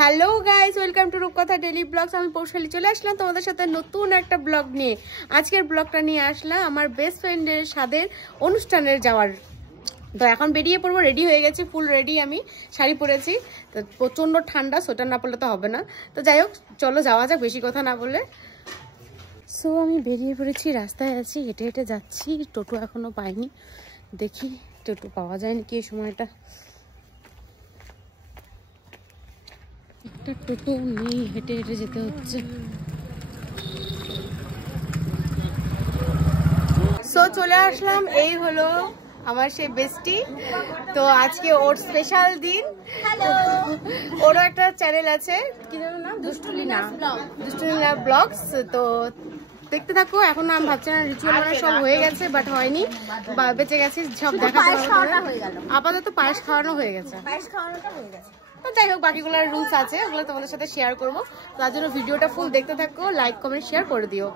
Hello guys, welcome to রূপকথা daily blogs. আমি পৌশালী চলে আসলাম তোমাদের সাথে নতুন একটা ব্লগ নিয়ে। আজকের ব্লগটা নিয়ে আসলাম আমার বেস্ট ফ্রেন্ডের সাথে অনুষ্ঠানের যাওয়ার। তো এখন বেরিয়ে পড়বো, রেডি হয়ে গেছি, ফুল রেডি। আমি শাড়ি পরেছি, তো প্রচণ্ড ঠান্ডা, সোয়েটার না পরলে তো হবে না। তো যাই হোক, চলো যাওয়া যাক বেশি কথা না বলে। সো আমি বেরিয়ে পড়েছি, রাস্তায় আছি, হেঁটে হেঁটে যাচ্ছি। টোটো এখনো পাইনি, দেখি টোটো পাওয়া যায়নি কি এই সময়টা। একটা টোটো নেই, হেঁটে হেঁটে যেতে হচ্ছে। সো চলে আসলাম, এই হলো আমার সেই বেস্টি। তো আজকে ওর স্পেশাল দিন। ওরও একটা চ্যানেল আছে, কি যেন নাম, দুষ্টুলিনা ব্লগস। তো দেখতে থাকো। এখন আমি ভাবছি না, রিচুয়াল মানে সব হয়ে গেছে, বাট হয়নি, বেঁচে গেছি, সব দেখা আপাতত পায়েস খাওয়ানো হয়ে গেছে। তো যাই হোক, বাকিগুলোর রুলস আছে, ওগুলো তোমাদের সাথে শেয়ার করবো। তার জন্য ভিডিওটা ফুল দেখতে থাকো, লাইক কমেন্ট শেয়ার করে দিও।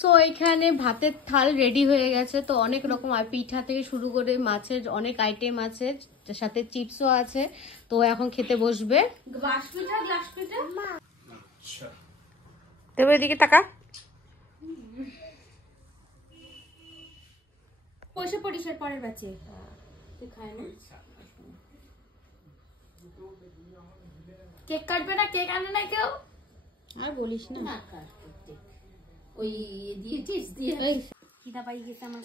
সো এখানে ভাতের থাল রেডি হয়ে গেছে। তো অনেক রকম পিঠা থেকে শুরু করে মাছের অনেক আইটেম আছে, সাথে চিপসও আছে। তো এখন খেতে বসবে। দেবো, এদিকে টাকা পয়সা পরিষ্কার পরের ব্যাচে খায় না। কেক কাটবে না? কেক আনে না কেউ? আর বলিস না, ওই দিয়েছিস দিয়ে খিদা পাই গেছে আমার।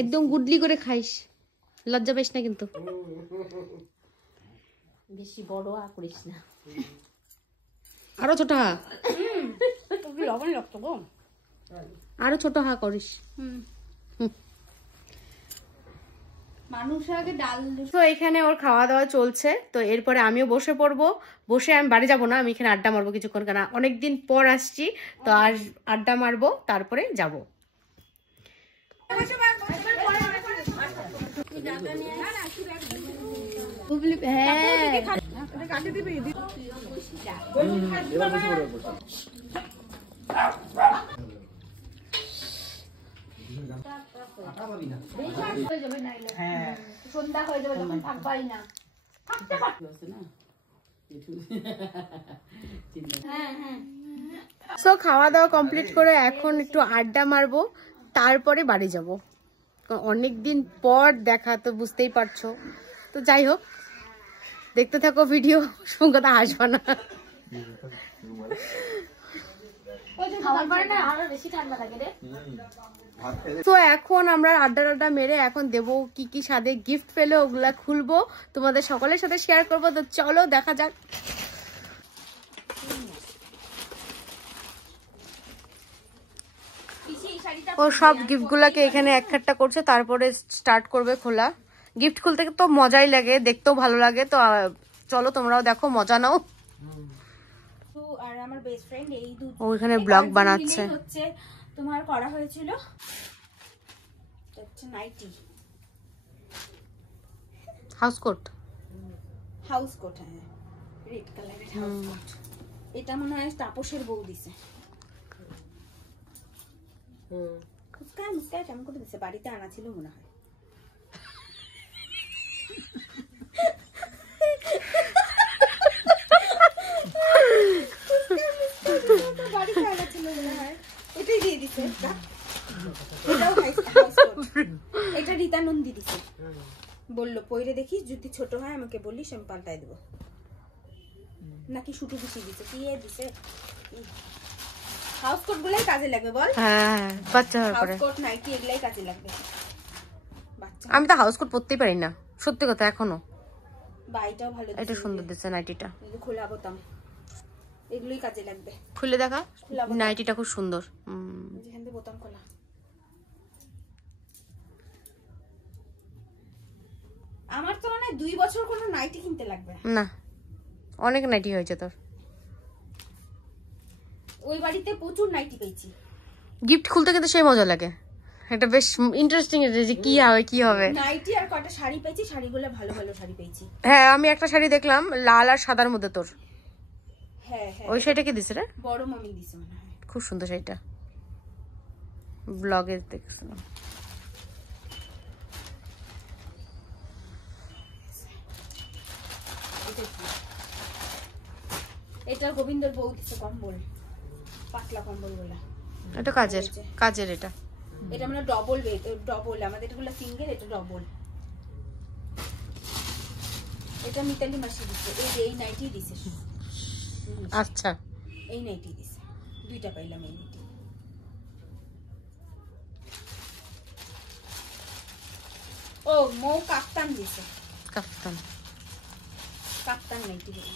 একদম গুডলি করে খাইস, লজ্জা পাইস না কিন্তু। বেশি বড় করিস না, আরো ছোট হা, লবণ রক্ত গো, আরো ছোট হা করিস। মানুষের আগে ডাল। তো এখানে ওর খাওয়া দাওয়া চলছে। তো এরপরে আমিও বসে পড়বো। বসে আমি বাড়ি যাবো না, আমি এখানে আড্ডা মারবো কিছুক্ষণ, কেন অনেকদিন পর আসছি। তো আর আড্ডা মারবো, তারপরে যাবো। সন্ধ্যা হয়ে যাবে, তখন থাকবাই না। সো খাওয়া দাওয়া কমপ্লিট করে এখন একটু আড্ডা মারবো, তারপরে বাড়ি যাব। অনেকদিন পর দেখা, তো বুঝতেই পারছো। তো যাই হোক, দেখতে থাকো ভিডিও, কথা হাসবা না। তো এখন আমরা আড্ডা মেরে এখন দেবো কি কি স্বাদে গিফট পেলে, ওগুলা খুলবো, তোমাদের সকলের সাথে শেয়ার করবো। তো চলো দেখা যাক। ও সব গিফট গুলাকে এখানে একটা করছে, তারপরে স্টার্ট করবে খোলা। গিফট খুলতে তো মজাই লাগে, দেখতেও ভালো লাগে। তো চলো তোমরাও দেখো, মজা নাও। আর আমার বেস্ট ফ্রেন্ড এই ওখানে ব্লগ বানাচ্ছে। হচ্ছে তোমার করা হয়েছিল নাইটি, হাউস কোট, হ্যাঁ রেড কালারের হাউস কোট। এটা মনে হয় তাপসের বউ দিছে। মুস্কায় কেমন করে দিছে, বাড়িতে আনা ছিল মনে হয়। এটাই দিয়ে দিছে। এটা রীতা নন্দী দিছে, বললো পইরে দেখি, যদি ছোট হয় আমাকে বলিস, আমি পাল্টাই দেবো। নাকি শুটু বেশি দিছে, কি দিছে? হাউস কোট গুলাই কাজে লাগবে বল। হ্যাঁ, বাচ্চা হওয়ার পরে হাউস কোট নাইটি এগুলাই কাজে লাগবে। বাচ্চা আমি তো হাউস কোট পরতেই পারি না, সত্যি কথা। এখনো বাইটাও ভালো, এটা সুন্দর দিচ্ছে নাইটিটা, খোলা বোতাম, এগুলোই কাজে লাগবে। খুলে দেখা, নাইটিটা খুব সুন্দর। যেখান থেকে বোতাম খোলা। আমার তো মনে হয় 2 বছর কোনো নাইটি কিনতে লাগবে না, অনেক নাইটি হয়েছে তোর। ওই বাড়িতে প্রচুর নাইটি পেয়েছি। গিফট খুলতে কিন্তু সেই মজা লাগে, এটা বেশ ইন্টারেস্টিং, যে কি হবে কি হবে। নাইটি আর কটা শাড়ি পেয়েছি, শাড়িগুলো ভালো ভালো শাড়ি পেয়েছি। হ্যাঁ, আমি একটা শাড়ি দেখলাম লাল আর সাদার মধ্যে তোর। হ্যাঁ হ্যাঁ, ওই শাড়িটা কি দিছে রে? বড় মামি দিছে মনে হয়, খুব সুন্দর শাড়িটা। ব্লগে দেখছিলাম। এটা গোবিন্দর বউ দিছে কম্বল, পাতলা কম্বল বলা। এটা কাজের এটা মানে ডবল ডবল, আমাদের এগুলো সিঙ্গেল, এটা ডবল। এটা মিতালি মাসি দিছে, এই নাইটি দিছে। আচ্ছা, এই নাইটি দিছে, দুইটা পাইলাম এই নাইটি। ও মৌ কাপ্তান দিছে, কাপ্তান নাইটি দিছে।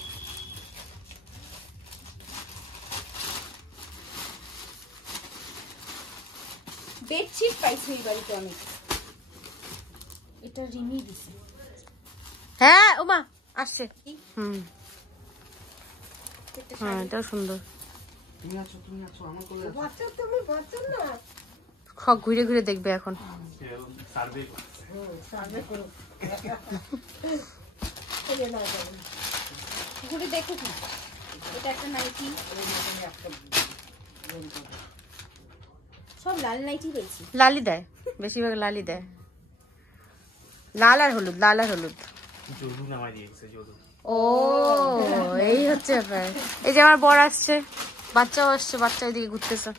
বেডশিট পাইছি এই বাড়িতে অনেক। এটা রিমি দিছে। হ্যাঁ ওমা আসছে। হ্যাঁ এটাও সুন্দর। ঘুরে ঘুরে দেখবে এখন। ঘুরে দেখো কি, এটা একটা নাইটি, সব লাল নাইটি পেয়েছি। লালি দেয়, বেশিরভাগ লালি দেয়, লাল আর হলুদ। ও এই হচ্ছে ব্যাপার। এই যে আমার বর আসছে, বাচ্চাও আসছে, বাচ্চা এদিকে ঘুরতেছে।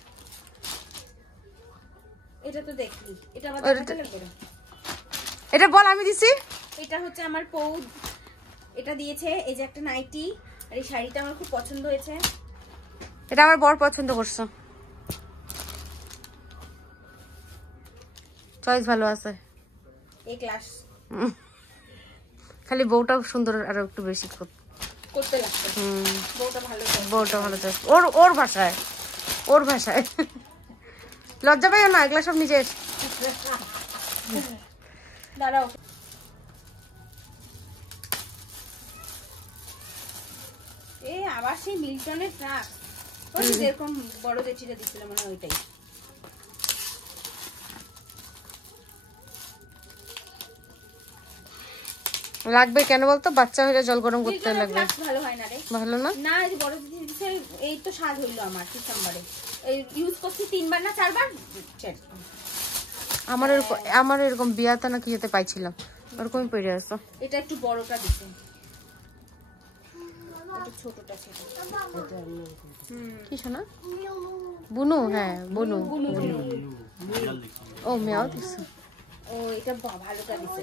এটা তো দেখলি, এটা আবার দেখাতে লাগবে না। এটা বল আমি দিছি। এটা হচ্ছে আমার পৌদ, এটা দিয়েছে। এই যে একটা নাইটি, আর এই শাড়িটা আমার খুব পছন্দ হয়েছে। এটা আমার বর পছন্দ করছে, চয়েস ভালো আছে। এই ক্লাস খালি বউটাও সুন্দর, আরো একটু বেশি করতে লাগছে। বউটা ভালো চয়েস। ওর ভাষায় লজ্জা পাইও না, এগুলা সব নিজের। দাঁড়াও, আবার সেই মিল্টনের ট্রাক, ওই যেরকম বড় জেঠিটা দিচ্ছিল মনে হয় ওইটাই। লাগবে কেন বলতো, বাচ্চা হলে জল গরম করতে লাগবে। ভালো হয় না রে, ভালো না। না এই বড় জেঠি দিছে, এই তো স্বাদ হইলো আমার ডিসেম্বরে। এই ইউজ করছি 3 বার না 4 বার। আমার এরকম বিয়াতে না কি যেতে পাইছিলাম, ওরকমই পড়ে আসো। এটা একটু বড়টা দিছে, এটা ছোটটা ছিল। কি শোনা? বুনু, হ্যাঁ বুনু। ও মেয়াও দিছে। ও এটা ভালোটা দিছে।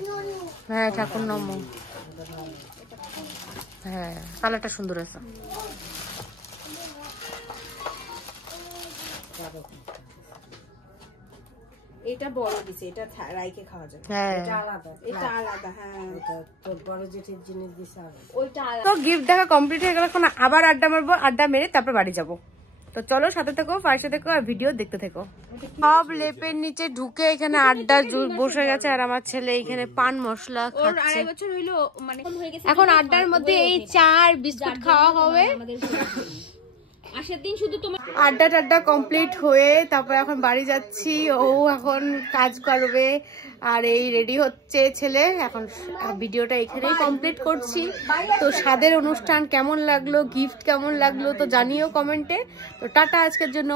হ্যাঁ ঠাকুর নাম। হ্যাঁ কালারটা সুন্দর আছে। এটা বড় দিছে, এটা রাইকে খাওয়া যাবে। হ্যাঁ এটা আলাদা। হ্যাঁ এটা তোর বড় জেঠির জিনিস দিছে, ওইটা আলাদা। তো গিফট দেখা কমপ্লিট হয়ে গেল, এখন আবার আড্ডা মারবো, আড্ডা মেরে তারপর বাড়ি যাবো। তো চলো সাথে থেকো, পাশে থেকো, আর ভিডিও দেখতে থেকো। সব লেপের নিচে ঢুকে এখানে আড্ডা বসে গেছে, আর আমার ছেলে এখানে পান মশলা খাচ্ছে। এখন আড্ডার মধ্যে এই চা আর বিস্কুট খাওয়া হবে। আড্ডা টাড্ডা কমপ্লিট হয়ে তারপর এখন বাড়ি যাচ্ছি। ও এখন কাজ করবে আর এই রেডি হচ্ছে ছেলে। এখন ভিডিওটা এখানেই কমপ্লিট করছি। তো স্বাদের অনুষ্ঠান কেমন লাগলো, গিফট কেমন লাগলো তো জানিও কমেন্টে। তো টাটা আজকের জন্য।